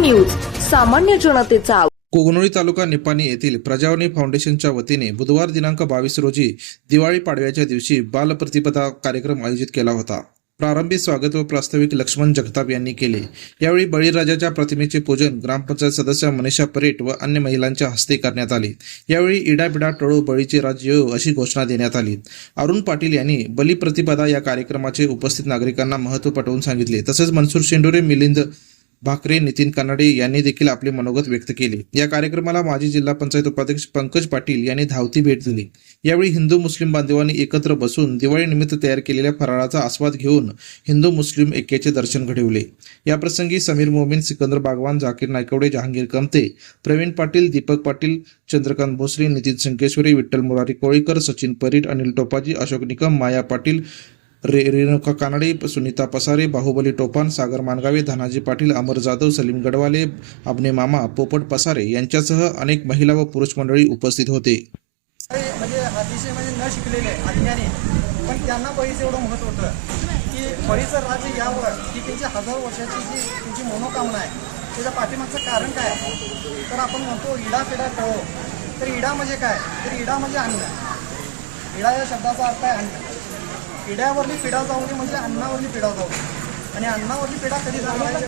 News सामान्य जनतेचा कोगनोळी तालुका निपाणी येथील प्रजावणी फाउंडेशनच्या वतीने बुधवार दिनांक बावीस रोजी दिवाळी पाडव्याच्या दिवशी बालप्रतिपदा कार्यक्रम आयोजित केला होता. प्रारंभी स्वागत व प्रास्ताविक लक्ष्मण जगताप यांनी केले. यावेळी बळीराजाच्या प्रतिमेचे पूजन ग्रामपंचायत सदस्य मनीषा परेट व अन्य महिलांच्या हस्ते करण्यात आले. यावेळी इडापिडा टळो बळीचे राज्य येऊ अशी घोषणा देण्यात आली. अरुण पाटील यांनी बलिप्रतिपदा या कार्यक्रमाचे उपस्थित नागरिकांना महत्त्व पटवून सांगितले. तसेच मनसूर शेंडुरे मिलिंद भाकरे नितीन कानडे यांनी देखील आपले मनोगत व्यक्त केले. या कार्यक्रमाला माजी जिल्हा पंचायत उपाध्यक्ष पंकज पाटील यांनी धावती भेट दिली. यावेळी हिंदू मुस्लिम बांधवांनी एकत्र बसून दिवाळीनिमित्त तयार केलेल्या फराळाचा आस्वाद घेऊन हिंदू मुस्लिम ऐक्याचे दर्शन घडविले. याप्रसंगी समीर मोमीन सिकंदर बागवान जाकीर नायकवडे जहांगीर कमते प्रवीण पाटील दीपक पाटील चंद्रकांत भोसले नितीन संकेश्वरी विठ्ठल मुरारी कोळीकर सचिन परीट अनिल टोपाजी अशोक निकम माया पाटील रे रेणुका कानडे सुनीता पसारे बाहुबली टोपान सागर मानगावे धनाजी पाटील अमर जाधव सलीम गडवाले अबने मामा पोपट पसारे यांच्यासह अनेक महिला व पुरुष मंडळी उपस्थित होते. म्हणजे अतिशय म्हणजे न शिकलेले अज्ञानी. पण त्यांना बळीचं एवढं महत्त्व होतं. की बळीचं राज्य यावर ही त्यांची हजार वर्षाची जी त्यांची मनोकामना आहे त्याच्या पाठीमागचं कारण काय तर आपण म्हणतो इडा पिडा कळो तर इडा म्हणजे काय? तर इडा म्हणजे अन्न इडा या शब्दाचा अर्थ आहे अन्न पिढ्यावरली पिढा जाऊ नये म्हणजे अन्नावरली पिढा जाऊ आणि अन्नावरली पिढा कधी जाणार